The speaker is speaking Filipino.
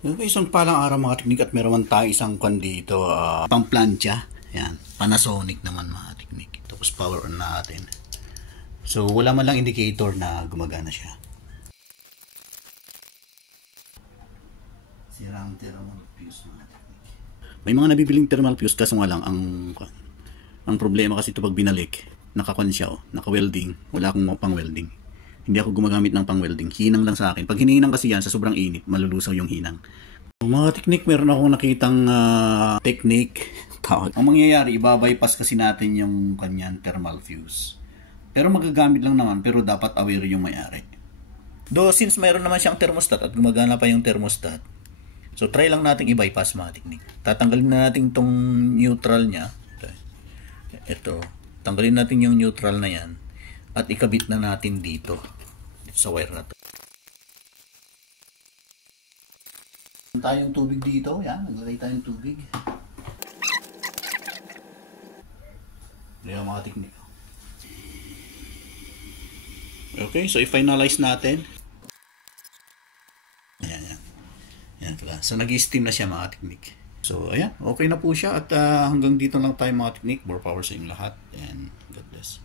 Okay, isang palang araw mga teknik at meron tayo isang kwan dito, pang-plancha. Yan, Panasonic naman mga teknik. Tapos power on natin. So wala man lang indicator na gumagana siya. Sirang thermal fuse mga teknik. May mga nabibiling thermal fuse kaso nga lang ang problema kasi ito pag binalik, naka-kwan siya, naka-welding. Wala akong pang-welding. Hindi ako gumagamit ng pang-welding. Hinang lang sa akin. Pag hininang kasi yan, sa sobrang init, malulusaw yung hinang. Mga teknik, meron akong nakitang technique. Ang mangyayari, ibabypass kasi natin yung kanyang thermal fuse. Pero magagamit lang naman, pero dapat aware yung may-ari. Though, since mayroon naman siyang thermostat at gumagana pa yung thermostat, so try lang natin i-bypass mga teknik. Tatanggalin na natin itong neutral niya. Ito. Tanggalin natin yung neutral na yan. At ikabit na natin dito sa wire na to. Tayong tubig dito. Yan. Naglagay tayong tubig. Yan mga teknik. Okay. So i-finalize natin. Yan. Yan pala. So nag-steam na siya mga teknik. So ayan. Okay na po siya. At hanggang dito lang tayo mga teknik. More power sa inyong lahat. And God bless.